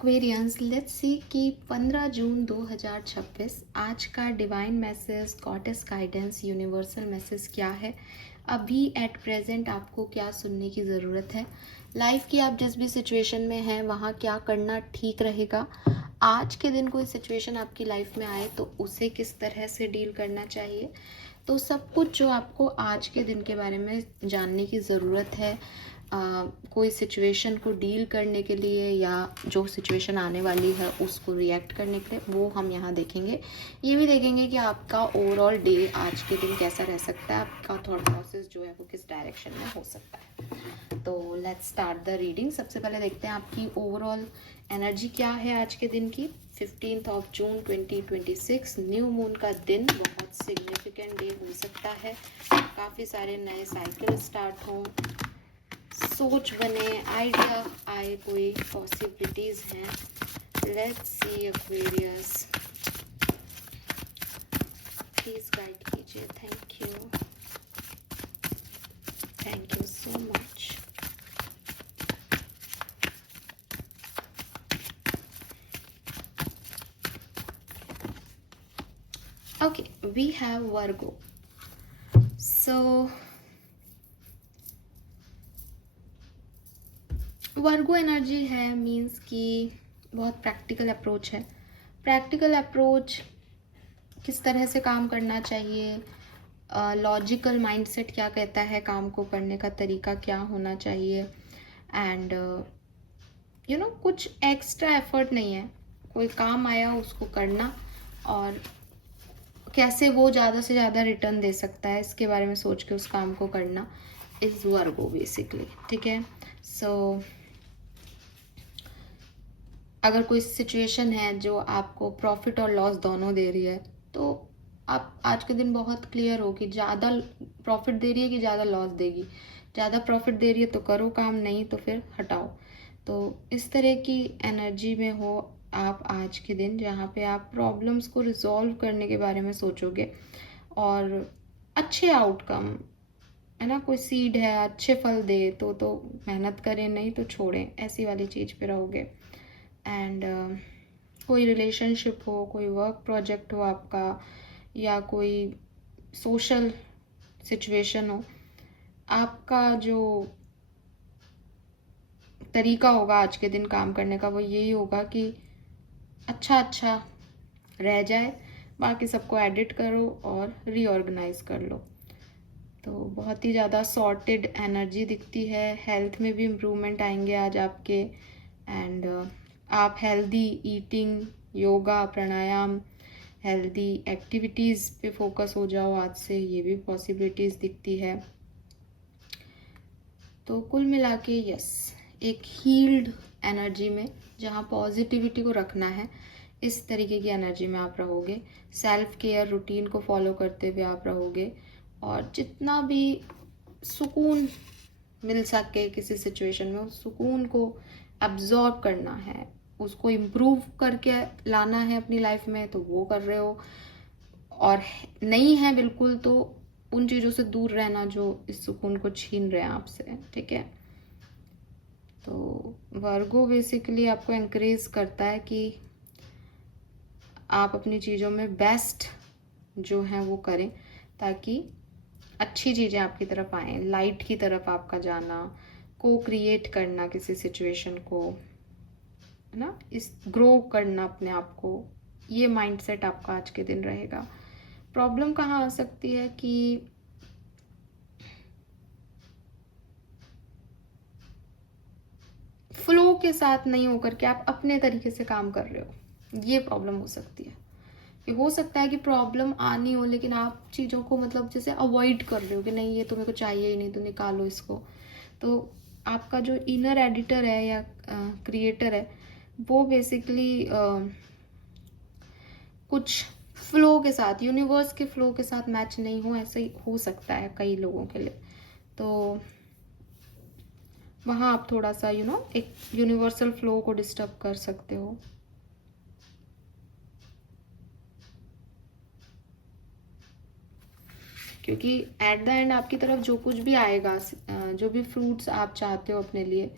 Aquarians let's see कि 15 जून 2026 आज का divine message, goddess guidance, universal message क्या है। अभी एट प्रेजेंट आपको क्या सुनने की ज़रूरत है। लाइफ की आप जिस भी सिचुएशन में हैं वहाँ क्या करना ठीक रहेगा। आज के दिन कोई सिचुएशन आपकी लाइफ में आए तो उसे किस तरह से डील करना चाहिए। तो सब कुछ जो आपको आज के दिन के बारे में जानने की ज़रूरत है, कोई सिचुएशन को डील करने के लिए या जो सिचुएशन आने वाली है उसको रिएक्ट करने के लिए, वो हम यहाँ देखेंगे। ये भी देखेंगे कि आपका ओवरऑल डे आज के दिन कैसा रह सकता है, आपका थॉट प्रोसेस जो है वो किस डायरेक्शन में हो सकता है। तो लेट्स स्टार्ट द रीडिंग। सबसे पहले देखते हैं आपकी ओवरऑल एनर्जी क्या है आज के दिन की। 15 जून 2026 न्यू मून का दिन बहुत सिग्निफिकेंट डे हो सकता है। काफ़ी सारे नए साइकिल स्टार्ट हों, सोच बने, आइडिया आए, कोई पॉसिबिलिटीज हैं। Let's see Aquarius, please guide कीजिए। Thank you so much. Okay, we have Virgo. So Virgo energy है मीन्स कि बहुत प्रैक्टिकल अप्रोच है। प्रैक्टिकल अप्रोच किस तरह से काम करना चाहिए, लॉजिकल माइंडसेट क्या कहता है, काम को करने का तरीका क्या होना चाहिए, एंड कुछ एक्स्ट्रा एफर्ट नहीं है। कोई काम आया उसको करना और कैसे वो ज़्यादा से ज़्यादा रिटर्न दे सकता है इसके बारे में सोच के उस काम को करना इज वर्गो बेसिकली। ठीक है। सो अगर कोई सिचुएशन है जो आपको प्रॉफिट और लॉस दोनों दे रही है तो आप आज के दिन बहुत क्लियर हो कि ज़्यादा प्रॉफिट दे रही है कि ज़्यादा लॉस देगी। ज़्यादा प्रॉफिट दे रही है तो करो काम, नहीं तो फिर हटाओ। तो इस तरह की एनर्जी में हो आप आज के दिन, जहाँ पे आप प्रॉब्लम्स को रिजॉल्व करने के बारे में सोचोगे और अच्छे आउटकम है ना, कोई सीड है अच्छे फल दे तो मेहनत करें, नहीं तो छोड़ें, ऐसी वाली चीज़ पे रहोगे। एंड कोई रिलेशनशिप हो, कोई वर्क प्रोजेक्ट हो आपका, या कोई सोशल सिचुएशन हो, आपका जो तरीका होगा आज के दिन काम करने का वो यही होगा कि अच्छा रह जाए, बाकी सबको एडिट करो और रीऑर्गेनाइज कर लो। तो बहुत ही ज़्यादा सॉर्टेड एनर्जी दिखती है। हेल्थ में भी इम्प्रूवमेंट आएंगे आज आपके। एंड आप हेल्दी ईटिंग, योगा, प्राणायाम, हेल्दी एक्टिविटीज़ पे फोकस हो जाओ आज से, ये भी पॉसिबिलिटीज़ दिखती है। तो कुल मिला के यस, एक हील्ड एनर्जी में जहाँ पॉजिटिविटी को रखना है, इस तरीके की एनर्जी में आप रहोगे। सेल्फ केयर रूटीन को फॉलो करते हुए आप रहोगे और जितना भी सुकून मिल सके किसी सिचुएशन में, उस सुकून को अब्जॉर्ब करना है, उसको इम्प्रूव करके लाना है अपनी लाइफ में, तो वो कर रहे हो। और नहीं है बिल्कुल तो उन चीज़ों से दूर रहना जो इस सुकून को छीन रहे हैं आपसे। ठीक है। तो वर्गो बेसिकली आपको एनकरेज करता है कि आप अपनी चीज़ों में बेस्ट जो है वो करें ताकि अच्छी चीज़ें आपकी तरफ आएँ, लाइट की तरफ आपका जाना, को क्रिएट करना किसी सिचुएशन को, है ना, इस ग्रो करना अपने आप को, ये माइंडसेट आपका आज के दिन रहेगा। प्रॉब्लम कहाँ आ सकती है कि फ्लो के साथ नहीं होकर के आप अपने तरीके से काम कर रहे हो, ये प्रॉब्लम हो सकती है। कि हो सकता है कि प्रॉब्लम आनी हो लेकिन आप चीज़ों को मतलब जैसे अवॉइड कर रहे हो कि नहीं ये तो मेरे को चाहिए ही नहीं, तो निकालो इसको। तो आपका जो इनर एडिटर है या क्रिएटर है वो बेसिकली कुछ फ्लो के साथ, यूनिवर्स के फ्लो के साथ मैच नहीं हो, ऐसा ही हो सकता है कई लोगों के लिए। तो वहाँ आप थोड़ा सा एक यूनिवर्सल फ्लो को डिस्टर्ब कर सकते हो। क्योंकि एट द एंड आपकी तरफ जो कुछ भी आएगा, जो भी फ्रूट्स आप चाहते हो अपने लिए,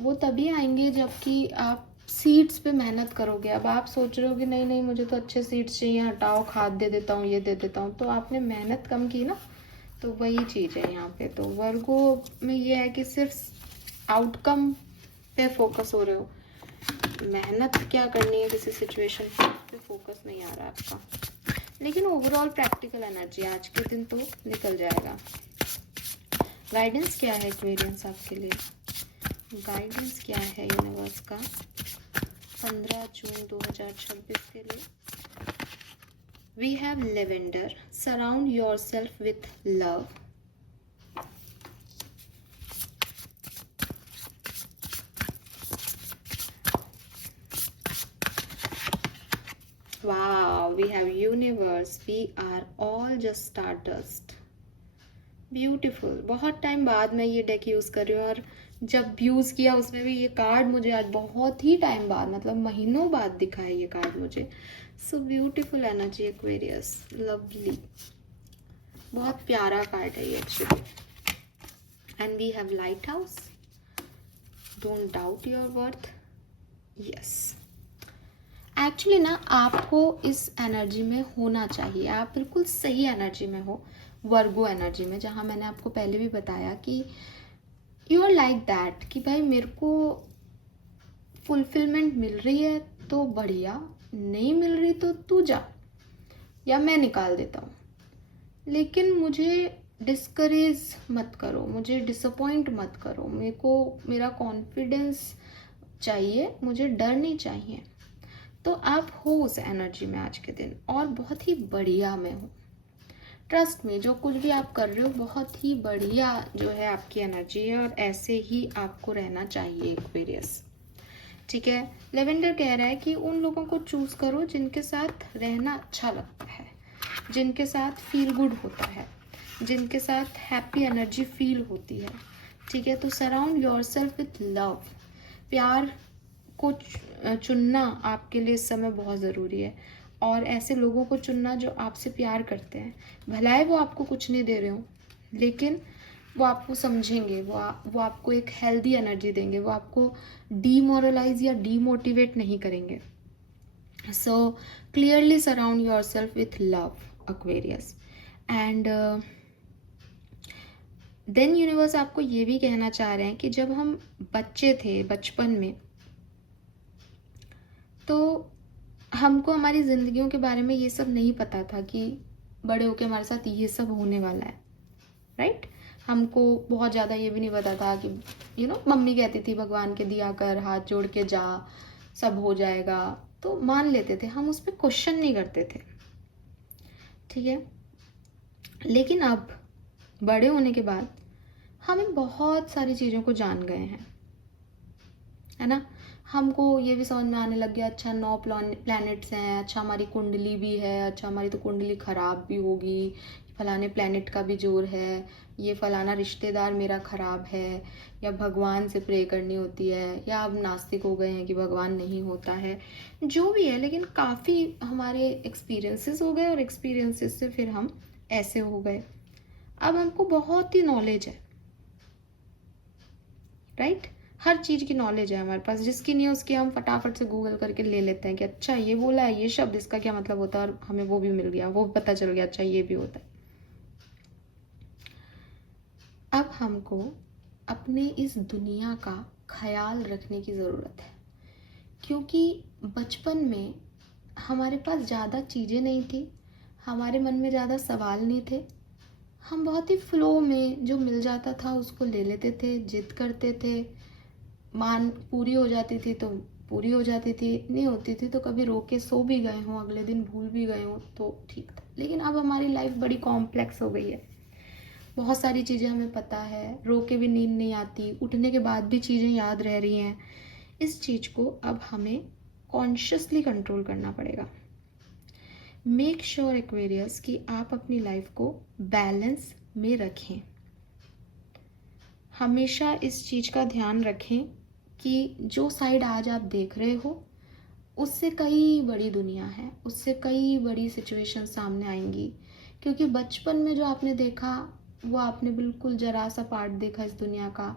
वो तभी आएंगे जबकि आप सीड्स पे मेहनत करोगे। अब आप सोच रहे हो कि नहीं नहीं मुझे तो अच्छे सीड्स चाहिए, हटाओ खाद दे देता हूँ, ये दे देता हूँ, तो आपने मेहनत कम की ना। तो वही चीज़ है यहाँ पे। तो वर्गो में ये है कि सिर्फ आउटकम पे फोकस हो रहे हो, मेहनत क्या करनी है किसी सिचुएशन पे फोकस नहीं आ रहा आपका। लेकिन ओवरऑल प्रैक्टिकल एनर्जी आज के दिन तो निकल जाएगा। गाइडेंस क्या है एक्वेरियंस आपके लिए? गाइडेंस क्या है यूनिवर्स का 15 जून 2026 के लिए? We have lavender, surround yourself with love. Wow, we have universe, we are all just stardust. Beautiful. बहुत टाइम बाद मैं ये डेक यूज़ कर रही हूँ, और जब यूज़ किया उसमें भी ये कार्ड मुझे आज बहुत ही टाइम बाद, मतलब महीनों बाद दिखा है ये कार्ड मुझे। So beautiful energy Aquarius, lovely, बहुत प्यारा कार्ड है ये actually. And we have lighthouse, don't doubt your worth. Yes, actually ना आपको इस एनर्जी में होना चाहिए, आप बिल्कुल सही एनर्जी में हो, वर्गो एनर्जी में, जहाँ मैंने आपको पहले भी बताया कि यू आर लाइक दैट कि भाई मेरे को फुलफिलमेंट मिल रही है तो बढ़िया, नहीं मिल रही तो तू जा या मैं निकाल देता हूँ, लेकिन मुझे डिस्करेज मत करो, मुझे डिसअपॉइंट मत करो, मेरे को मेरा कॉन्फिडेंस चाहिए, मुझे डर नहीं चाहिए। तो आप हो उस एनर्जी में आज के दिन, और बहुत ही बढ़िया में हो। ट्रस्ट में जो कुछ भी आप कर रहे हो बहुत ही बढ़िया जो है आपकी एनर्जी है, और ऐसे ही आपको रहना चाहिए एक्वेरियस। ठीक है, लेवेंडर कह रहा है कि उन लोगों को चूज करो जिनके साथ रहना अच्छा लगता है, जिनके साथ फील गुड होता है, जिनके साथ हैप्पी एनर्जी फील होती है। ठीक है, तो सराउंड योरसेल्फ विथ लव, प्यार को चुनना आपके लिए इस समय बहुत ज़रूरी है, और ऐसे लोगों को चुनना जो आपसे प्यार करते हैं। भलाई वो आपको कुछ नहीं दे रहे हो, लेकिन वो आपको समझेंगे, वो आपको एक हेल्दी एनर्जी देंगे, वो आपको डीमोरलाइज या डीमोटिवेट नहीं करेंगे। So clearly surround yourself with love Aquarius. And then universe आपको ये भी कहना चाह रहे हैं कि जब हम बच्चे थे, बचपन में, तो हमको हमारी ज़िंदगियों के बारे में ये सब नहीं पता था कि बड़े होके हमारे साथ ये सब होने वाला है, राइट? हमको बहुत ज़्यादा ये भी नहीं पता था कि मम्मी कहती थी भगवान के दिया कर, हाथ जोड़ के जा, सब हो जाएगा, तो मान लेते थे हम, उस पर क्वेश्चन नहीं करते थे। ठीक है, लेकिन अब बड़े होने के बाद हमें बहुत सारी चीज़ों को जान गए हैं, है ना? हमको ये भी समझ में आने लग गया, अच्छा 9 प्लैनेट्स हैं, अच्छा हमारी कुंडली भी है, अच्छा हमारी तो कुंडली ख़राब भी होगी, फलाने प्लैनेट का भी जोर है, ये फलाना रिश्तेदार मेरा ख़राब है, या भगवान से प्रे करनी होती है, या अब नास्तिक हो गए हैं कि भगवान नहीं होता है, जो भी है। लेकिन काफ़ी हमारे एक्सपीरियंसेस हो गए, और एक्सपीरियंसेस से फिर हम ऐसे हो गए। अब हमको बहुत ही नॉलेज है, राइट? हर चीज़ की नॉलेज है हमारे पास, जिसकी नहीं है उसकी हम फटाफट से गूगल करके ले लेते हैं कि अच्छा ये बोला है, ये शब्द इसका क्या मतलब होता है, और हमें वो भी मिल गया, वो पता चल गया, अच्छा ये भी होता है। अब हमको अपने इस दुनिया का ख्याल रखने की ज़रूरत है, क्योंकि बचपन में हमारे पास ज़्यादा चीज़ें नहीं थी, हमारे मन में ज़्यादा सवाल नहीं थे, हम बहुत ही फ्लो में जो मिल जाता था उसको ले लेते थे, जिद करते थे, मान पूरी हो जाती थी तो पूरी हो जाती थी, नहीं होती थी तो कभी रो के सो भी गए हों, अगले दिन भूल भी गए हों तो ठीक था। लेकिन अब हमारी लाइफ बड़ी कॉम्प्लेक्स हो गई है, बहुत सारी चीज़ें हमें पता है, रो के भी नींद नहीं आती, उठने के बाद भी चीज़ें याद रह रही हैं। इस चीज़ को अब हमें कॉन्शियसली कंट्रोल करना पड़ेगा। मेक श्योर एक्वेरियस कि आप अपनी लाइफ को बैलेंस में रखें। हमेशा इस चीज़ का ध्यान रखें कि जो साइड आज आप देख रहे हो उससे कई बड़ी दुनिया है, उससे कई बड़ी सिचुएशन सामने आएंगी, क्योंकि बचपन में जो आपने देखा वो आपने बिल्कुल जरा सा पार्ट देखा इस दुनिया का,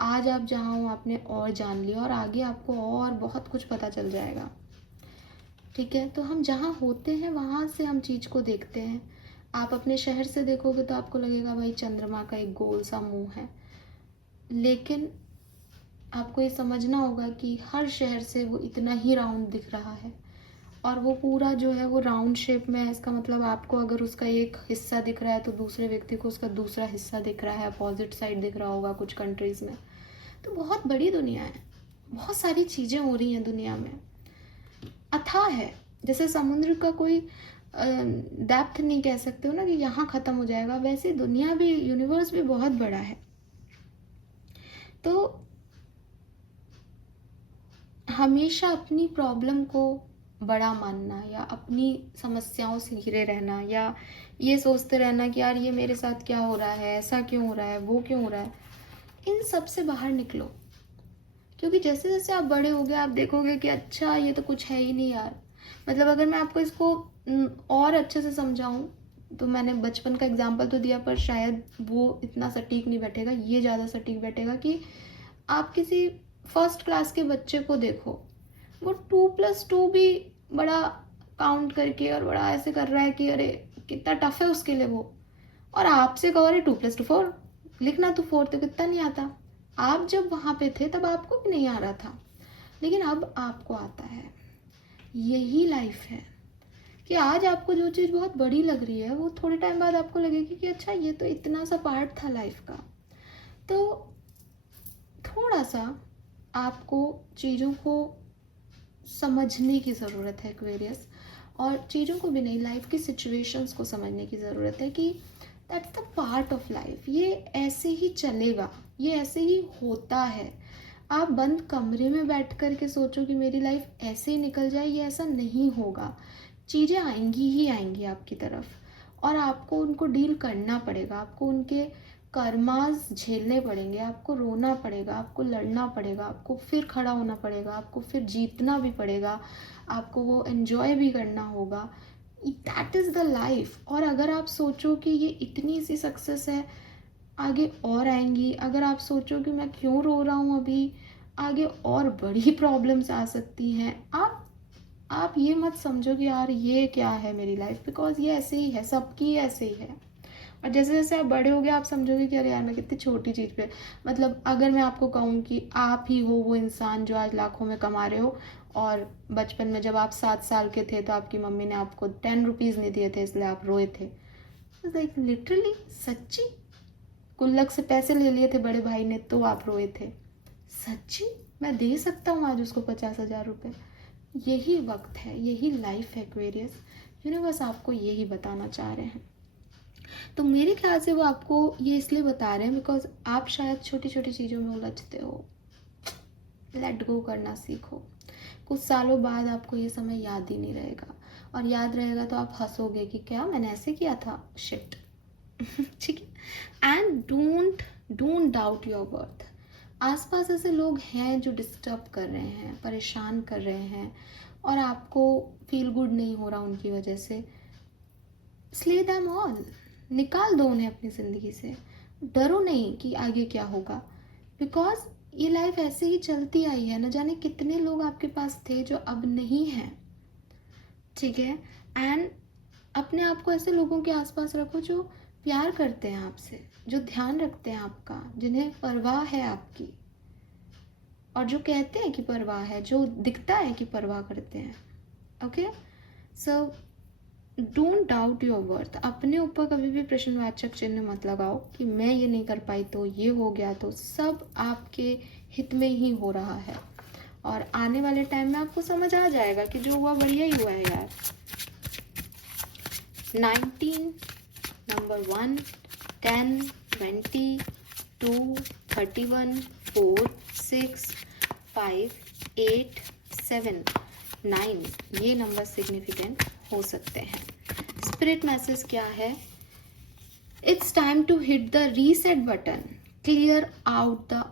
आज आप जहाँ हो आपने और जान लिया और आगे आपको और बहुत कुछ पता चल जाएगा। ठीक है, तो हम जहाँ होते हैं वहाँ से हम चीज़ को देखते हैं। आप अपने शहर से देखोगे तो आपको लगेगा भाई चंद्रमा का एक गोल सा मुंह है, लेकिन आपको ये समझना होगा कि हर शहर से वो इतना ही राउंड दिख रहा है और वो पूरा जो है वो राउंड शेप में है। इसका मतलब आपको अगर उसका एक हिस्सा दिख रहा है तो दूसरे व्यक्ति को उसका दूसरा हिस्सा दिख रहा है, अपोजिट साइड दिख रहा होगा कुछ कंट्रीज़ में। तो बहुत बड़ी दुनिया है, बहुत सारी चीज़ें हो रही हैं दुनिया में, अथाह है। जैसे समुद्र का कोई डेप्थ नहीं कह सकते हो ना कि यहाँ ख़त्म हो जाएगा, वैसे दुनिया भी, यूनिवर्स भी बहुत बड़ा है। तो हमेशा अपनी प्रॉब्लम को बड़ा मानना या अपनी समस्याओं से घिरे रहना या ये सोचते रहना कि यार ये मेरे साथ क्या हो रहा है, ऐसा क्यों हो रहा है, वो क्यों हो रहा है, इन सब से बाहर निकलो। क्योंकि जैसे जैसे आप बड़े होगे आप देखोगे कि अच्छा ये तो कुछ है ही नहीं यार। मतलब अगर मैं आपको इसको और अच्छे से समझाऊं तो मैंने बचपन का एग्जाम्पल तो दिया पर शायद वो इतना सटीक नहीं बैठेगा, ये ज़्यादा सटीक बैठेगा कि आप किसी फर्स्ट क्लास के बच्चे को देखो, वो 2+2 भी बड़ा काउंट करके और बड़ा ऐसे कर रहा है कि अरे कितना टफ है उसके लिए वो, और आपसे कहो अरे 2+2 4 लिखना, तो 4 तो कितना नहीं आता। आप जब वहाँ पे थे तब आपको भी नहीं आ रहा था, लेकिन अब आपको आता है। यही लाइफ है कि आज आपको जो चीज़ बहुत बड़ी लग रही है वो थोड़े टाइम बाद आपको लगेगी कि अच्छा ये तो इतना सा पार्ट था लाइफ का। तो थोड़ा सा आपको चीज़ों को समझने की ज़रूरत है एक्वेरियस, और चीज़ों को भी नहीं, लाइफ की सिचुएशंस को समझने की ज़रूरत है कि that's the part of life, ये ऐसे ही चलेगा, ये ऐसे ही होता है। आप बंद कमरे में बैठ कर के सोचो कि मेरी लाइफ ऐसे ही निकल जाए, ये ऐसा नहीं होगा। चीज़ें आएंगी ही आएंगी आपकी तरफ और आपको उनको डील करना पड़ेगा, आपको उनके कर्मास झेलने पड़ेंगे, आपको रोना पड़ेगा, आपको लड़ना पड़ेगा, आपको फिर खड़ा होना पड़ेगा, आपको फिर जीतना भी पड़ेगा, आपको वो एन्जॉय भी करना होगा। That is the life. और अगर आप सोचो कि ये इतनी सी सक्सेस है, आगे और आएंगी, अगर आप सोचो कि मैं क्यों रो रहा हूँ अभी, आगे और बड़ी प्रॉब्लम्स आ सकती हैं, आप ये मत समझो कि यार ये क्या है मेरी लाइफ, बिकॉज ये ऐसे ही है, सबकी ऐसे ही है। और जैसे जैसे आप बड़े होगे आप समझोगे कि अरे यार मैं कितनी छोटी चीज़ पे, मतलब अगर मैं आपको कहूँ कि आप ही हो वो इंसान जो आज लाखों में कमा रहे हो और बचपन में जब आप 7 साल के थे तो आपकी मम्मी ने आपको 10 रुपीज़ नहीं दिए थे इसलिए आप रोए थे, लाइक लिटरली सच्ची, गुल्लक से पैसे ले लिए थे बड़े भाई ने तो आप रोए थे, सच्ची मैं दे सकता हूँ आज उसको 50,000 रुपये। यही वक्त है, यही लाइफ है एक्वेरियस, यूनिवर्स आपको यही बताना चाह रहे हैं। तो मेरे ख्याल से वो आपको ये इसलिए बता रहे हैं बिकॉज आप शायद छोटी छोटी चीज़ों में उलझते हो। लेट गो करना सीखो, कुछ सालों बाद आपको ये समय याद ही नहीं रहेगा, और याद रहेगा तो आप हंसोगे कि क्या मैंने ऐसे किया था, शिट। ठीक है, and don't doubt your worth. आसपास ऐसे लोग हैं जो डिस्टर्ब कर रहे हैं, परेशान कर रहे हैं और आपको फील गुड नहीं हो रहा उनकी वजह से, स्ले दैम ऑल, निकाल दो उन्हें अपनी ज़िंदगी से। डरो नहीं कि आगे क्या होगा, बिकॉज ये लाइफ ऐसे ही चलती आई है। न जाने कितने लोग आपके पास थे जो अब नहीं हैं, ठीक है। एंड अपने आप को ऐसे लोगों के आसपास रखो जो प्यार करते हैं आपसे, जो ध्यान रखते हैं आपका, जिन्हें परवाह है आपकी, और जो कहते हैं कि परवाह है, जो दिखता है कि परवाह करते हैं। Okay, so don't doubt your worth. अपने ऊपर कभी भी प्रश्नवाचक चिन्ह मत लगाओ कि मैं ये नहीं कर पाई तो ये हो गया, तो सब आपके हित में ही हो रहा है और आने वाले टाइम में आपको समझ आ जाएगा कि जो हुआ बढ़िया ही हुआ है यार। 19, नंबर 1, 10, 20, 2, 31, 4, 6, 5, 8, 7, 9 ये नंबर सिग्निफिकेंट हो सकते हैं। स्पिरिट मैसेज क्या है? It's time to hit the reset button, clear out the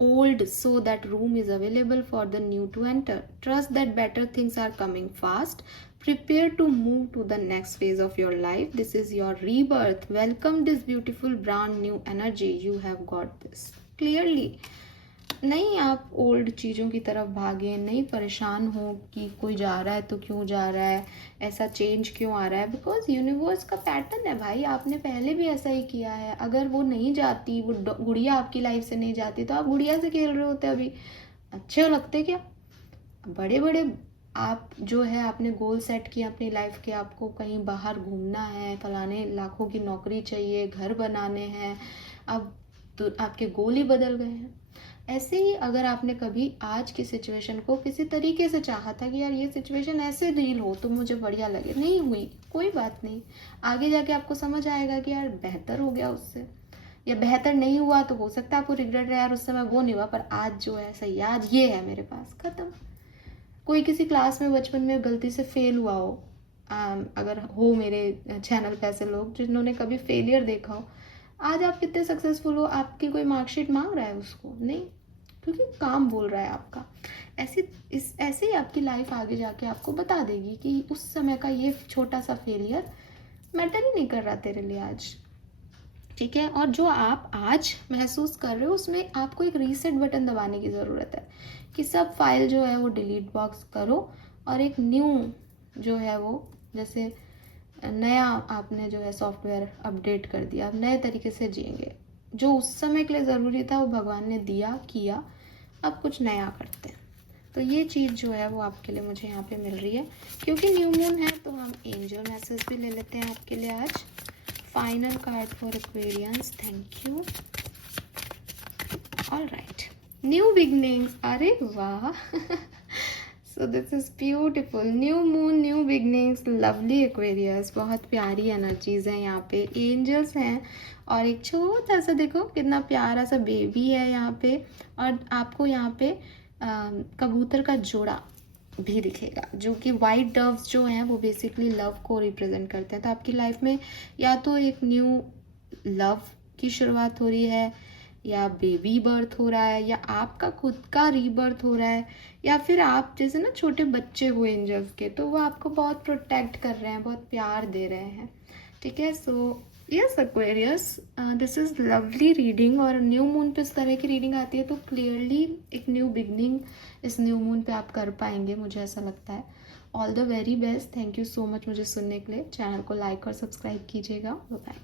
old so that room is available for the new to enter. Trust that better things are coming fast. Prepare to move to the next phase of your life. This is your rebirth. Welcome this beautiful brand new energy. You have got this. Clearly, नहीं आप old चीज़ों की तरफ भागें, नहीं परेशान हो कि कोई जा रहा है तो क्यों जा रहा है, ऐसा चेंज क्यों आ रहा है, बिकॉज यूनिवर्स का पैटर्न है भाई, आपने पहले भी ऐसा ही किया है। अगर वो नहीं जाती, वो गुड़िया आपकी लाइफ से नहीं जाती तो आप गुड़िया से खेल रहे होते अभी, अच्छे लगते क्या? बड़े बड़े आप जो है आपने गोल सेट किए अपनी लाइफ के, आपको कहीं बाहर घूमना है, फलाने लाखों की नौकरी चाहिए, घर बनाने हैं, अब तो आपके गोल ही बदल गए हैं। ऐसे ही अगर आपने कभी आज की सिचुएशन को किसी तरीके से चाहा था कि यार ये सिचुएशन ऐसे डील हो तो मुझे बढ़िया लगे, नहीं हुई, कोई बात नहीं, आगे जाके आपको समझ आएगा कि यार बेहतर हो गया उससे, या बेहतर नहीं हुआ तो हो सकता है आपको रिग्रेट रहे यार उस समय वो नहीं हुआ, पर आज जो है सही है, आज ये है मेरे पास, खत्म। कोई किसी क्लास में बचपन में गलती से फेल हुआ हो, अगर हो मेरे चैनल पे ऐसे लोग जिन्होंने कभी फेलियर देखा हो, आज आप कितने सक्सेसफुल हो, आपकी कोई मार्कशीट मांग रहा है उसको? नहीं, क्योंकि काम बोल रहा है आपका। ऐसे ही आपकी लाइफ आगे जाके आपको बता देगी कि उस समय का ये छोटा सा फेलियर मैटर ही नहीं कर रहा तेरे लिए आज, ठीक है। और जो आप आज महसूस कर रहे हो उसमें आपको एक रीसेट बटन दबाने की ज़रूरत है कि सब फाइल जो है वो डिलीट बॉक्स करो और एक न्यू जो है वो, जैसे नया आपने जो है सॉफ्टवेयर अपडेट कर दिया, आप नए तरीके से जिएंगे। जो उस समय के लिए ज़रूरी था वो भगवान ने दिया किया, अब कुछ नया करते हैं। तो ये चीज़ जो है वो आपके लिए मुझे यहाँ पे मिल रही है। क्योंकि न्यू मून है तो हम एंजल मैसेज भी ले लेते हैं आपके लिए आज। Final card for Aquarians, thank you. All right, new beginnings, अरे वाह so this is beautiful, new moon, new beginnings, lovely Aquarius, बहुत प्यारी एनर्जीज हैं यहाँ पे, एंजल्स हैं और एक छोटा सा देखो कितना प्यारा सा बेबी है यहाँ पे, और आपको यहाँ पे कबूतर का जोड़ा भी दिखेगा, जो कि वाइट डव्स जो हैं वो बेसिकली लव को रिप्रेजेंट करते हैं। तो आपकी लाइफ में या तो एक न्यू लव की शुरुआत हो रही है, या बेबी बर्थ हो रहा है, या आपका खुद का रीबर्थ हो रहा है, या फिर आप जैसे ना छोटे बच्चे हो एंजल्स के, तो वो आपको बहुत प्रोटेक्ट कर रहे हैं, बहुत प्यार दे रहे हैं, ठीक है। So yes Aquarius, this is lovely reading, और न्यू मून पे इस तरह की रीडिंग आती है तो क्लियरली एक न्यू बिगनिंग इस न्यू मून पे आप कर पाएंगे, मुझे ऐसा लगता है। All the very best, thank you so much मुझे सुनने के लिए। चैनल को लाइक और सब्सक्राइब कीजिएगा, बाय।